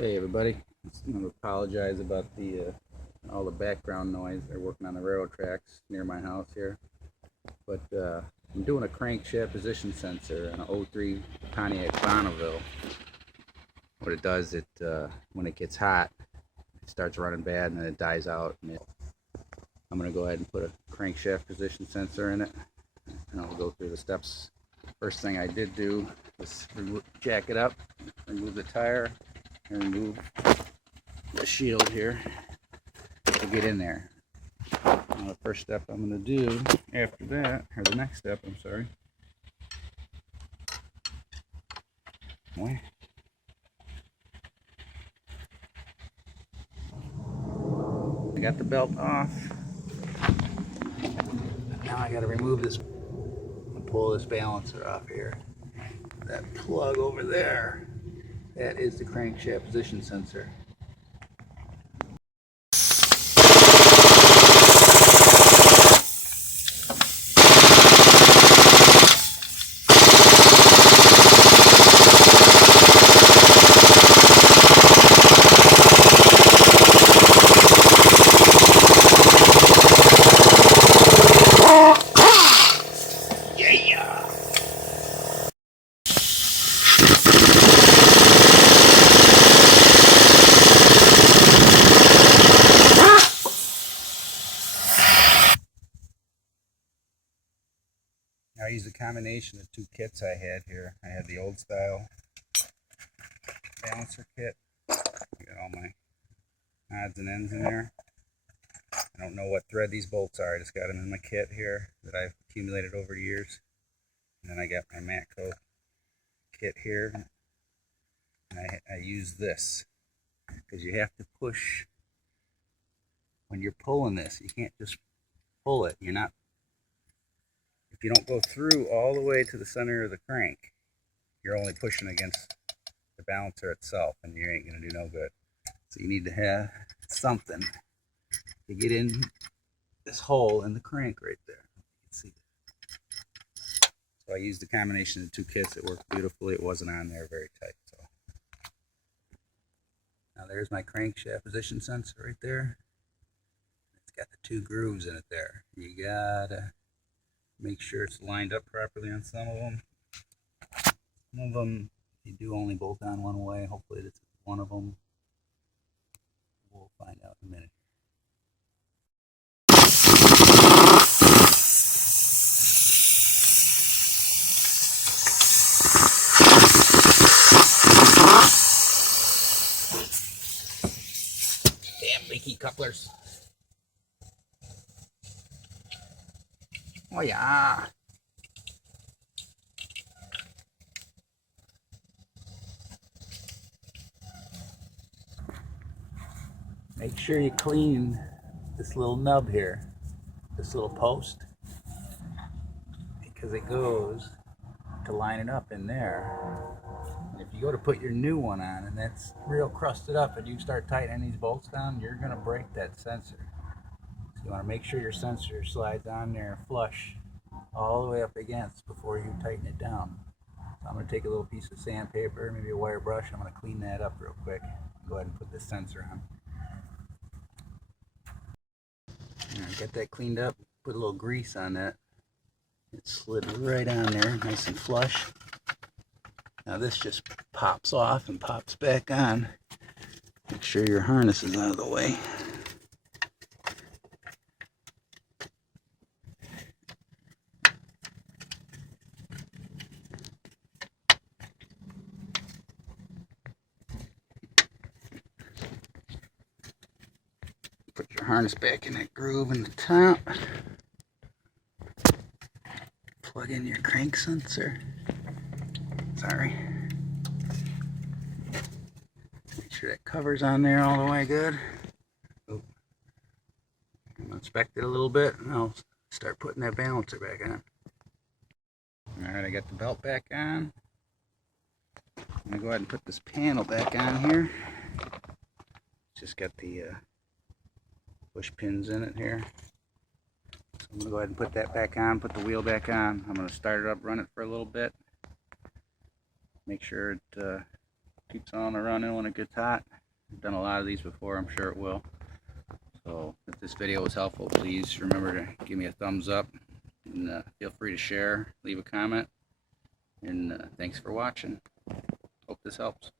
Hey everybody, I want to apologize about the all the background noise. They're working on the railroad tracks near my house here. But I'm doing a crankshaft position sensor in an '03 Pontiac Bonneville. What it does, when it gets hot, it starts running bad and then it dies out. I'm going to go ahead and put a crankshaft position sensor in it, and I'll go through the steps. First thing I did do was jack it up, remove the tire, and remove the shield here to get in there. Now the first step I'm going to do after that, or the next step, I'm sorry. I got the belt off. Now I got to remove this and pull this balancer off here. That plug over there, that is the crankshaft position sensor. I used a combination of two kits I had here. I had the old style balancer kit. I got all my odds and ends in there. I don't know what thread these bolts are. I just got them in my kit here that I've accumulated over the years. And then I got my Matco kit here. And I use this because you have to push when you're pulling this. You can't just pull it. If you don't go through all the way to the center of the crank, you're only pushing against the balancer itself, and you ain't going to do no good. So you need to have something to get in this hole in the crank right there. You can see that. So I used a combination of two kits. It worked beautifully. It wasn't on there very tight. So now there's my crankshaft position sensor right there. It's got the two grooves in it there. You gotta make sure it's lined up properly on some of them. Some of them you do only bolt on one way. Hopefully that's one of them. We'll find out in a minute. Damn leaky couplers. Oh yeah. Make sure you clean this little nub here, this little post, because it goes to line it up in there. And if you go to put your new one on and that's real crusted up and you start tightening these bolts down, you're going to break that sensor. So you want to make sure your sensor slides on there flush all the way up against before you tighten it down. So I'm going to take a little piece of sandpaper, maybe a wire brush. I'm going to clean that up real quick. Go ahead and put this sensor on. Alright, got that cleaned up. Put a little grease on that. It slid right on there, nice and flush. Now this just pops off and pops back on. Make sure your harness is out of the way. Put your harness back in that groove in the top. Plug in your crank sensor. Sorry. Make sure that cover's on there all the way good. Oh. Inspect it a little bit and I'll start putting that balancer back on. Alright, I got the belt back on. I'm going to go ahead and put this panel back on here. Just got the push pins in it here. So I'm going to go ahead and put that back on, put the wheel back on. I'm going to start it up, run it for a little bit. Make sure it keeps on the running when it gets hot. I've done a lot of these before, I'm sure it will. So if this video was helpful, please remember to give me a thumbs up, and feel free to share, leave a comment, and thanks for watching. Hope this helps.